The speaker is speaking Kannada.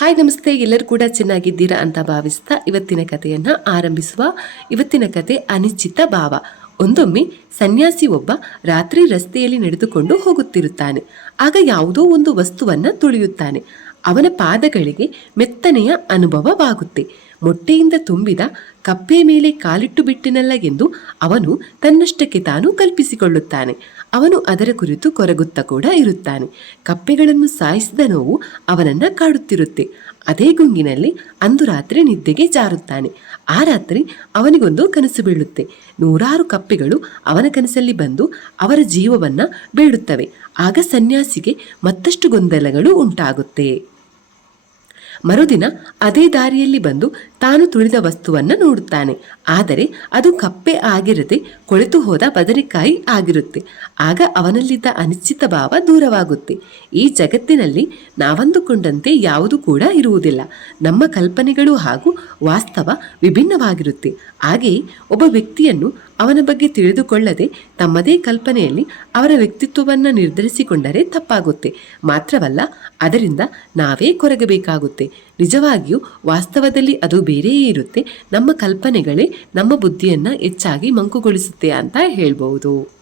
ಹಾಯ್, ನಮಸ್ತೆ. ಎಲ್ಲರೂ ಕೂಡ ಚೆನ್ನಾಗಿದ್ದೀರಾ ಅಂತ ಭಾವಿಸ್ತಾ ಇವತ್ತಿನ ಕಥೆಯನ್ನು ಆರಂಭಿಸುವ ಇವತ್ತಿನ ಕತೆ ಅನಿಶ್ಚಿತ ಭಾವ. ಒಂದೊಮ್ಮೆ ಸನ್ಯಾಸಿ ಒಬ್ಬ ರಾತ್ರಿ ರಸ್ತೆಯಲ್ಲಿ ನಡೆದುಕೊಂಡು ಹೋಗುತ್ತಿರುತ್ತಾನೆ. ಆಗ ಯಾವುದೋ ಒಂದು ವಸ್ತುವನ್ನು ತುಳಿಯುತ್ತಾನೆ. ಅವನ ಪಾದಗಳಿಗೆ ಮೆತ್ತನೆಯ ಅನುಭವವಾಗುತ್ತೆ. ಮೊಟ್ಟೆಯಿಂದ ತುಂಬಿದ ಕಪ್ಪೆ ಮೇಲೆ ಕಾಲಿಟ್ಟು ಬಿಟ್ಟಿನಲ್ಲ ಎಂದು ಅವನು ತನ್ನಷ್ಟಕ್ಕೆ ತಾನು ಕಲ್ಪಿಸಿಕೊಳ್ಳುತ್ತಾನೆ. ಅವನು ಅದರ ಕುರಿತು ಕೊರಗುತ್ತಾ ಕೂಡ ಇರುತ್ತಾನೆ. ಕಪ್ಪೆಗಳನ್ನು ಸಾಯಿಸಿದ ನೋವು ಅವನನ್ನ ಕಾಡುತ್ತಿರುತ್ತೆ. ಅದೇ ಗುಂಗಿನಲ್ಲಿ ಅಂದು ರಾತ್ರಿ ನಿದ್ದೆಗೆ ಜಾರುತ್ತಾನೆ. ಆ ರಾತ್ರಿ ಅವನಿಗೊಂದು ಕನಸು ಬೀಳುತ್ತೆ. ನೂರಾರು ಕಪ್ಪೆಗಳು ಅವನ ಕನಸಲ್ಲಿ ಬಂದು ಅವರ ಜೀವವನ್ನ ಬೇಡುತ್ತವೆ. ಆಗ ಸನ್ಯಾಸಿಗೆ ಮತ್ತಷ್ಟು ಗೊಂದಲಗಳು ಉಂಟಾಗುತ್ತೆ. ಮರುದಿನ ಅದೇ ದಾರಿಯಲ್ಲಿ ಬಂದು ತಾನು ತುಳಿದ ವಸ್ತುವನ್ನು ನೋಡುತ್ತಾನೆ. ಆದರೆ ಅದು ಕಪ್ಪೆ ಆಗಿರದೆ ಕೊಳೆತು ಹೋದ ಬದನೆಕಾಯಿ ಆಗಿರುತ್ತೆ. ಆಗ ಅವನಲ್ಲಿದ್ದ ಅನಿಶ್ಚಿತ ಭಾವ ದೂರವಾಗುತ್ತೆ. ಈ ಜಗತ್ತಿನಲ್ಲಿ ನಾವಂದುಕೊಂಡಂತೆ ಯಾವುದು ಕೂಡ ಇರುವುದಿಲ್ಲ. ನಮ್ಮ ಕಲ್ಪನೆಗಳು ಹಾಗೂ ವಾಸ್ತವ ವಿಭಿನ್ನವಾಗಿರುತ್ತೆ. ಹಾಗೆಯೇ ಒಬ್ಬ ವ್ಯಕ್ತಿಯನ್ನು ಅವನ ಬಗ್ಗೆ ತಿಳಿದುಕೊಳ್ಳದೆ ತಮ್ಮದೇ ಕಲ್ಪನೆಯಲ್ಲಿ ಅವರ ವ್ಯಕ್ತಿತ್ವವನ್ನು ನಿರ್ಧರಿಸಿಕೊಂಡರೆ ತಪ್ಪಾಗುತ್ತೆ. ಮಾತ್ರವಲ್ಲ, ಅದರಿಂದ ನಾವೇ ಕೊರಗಬೇಕಾಗುತ್ತೆ. ನಿಜವಾಗಿಯೂ ವಾಸ್ತವದಲ್ಲಿ ಅದು ಬೇರೆಯೇ ಇರುತ್ತೆ. ನಮ್ಮ ಕಲ್ಪನೆಗಳೇ ನಮ್ಮ ಬುದ್ಧಿಯನ್ನು ಹೆಚ್ಚಾಗಿ ಮಂಕುಗೊಳಿಸುತ್ತೆ ಅಂತ ಹೇಳ್ಬೋದು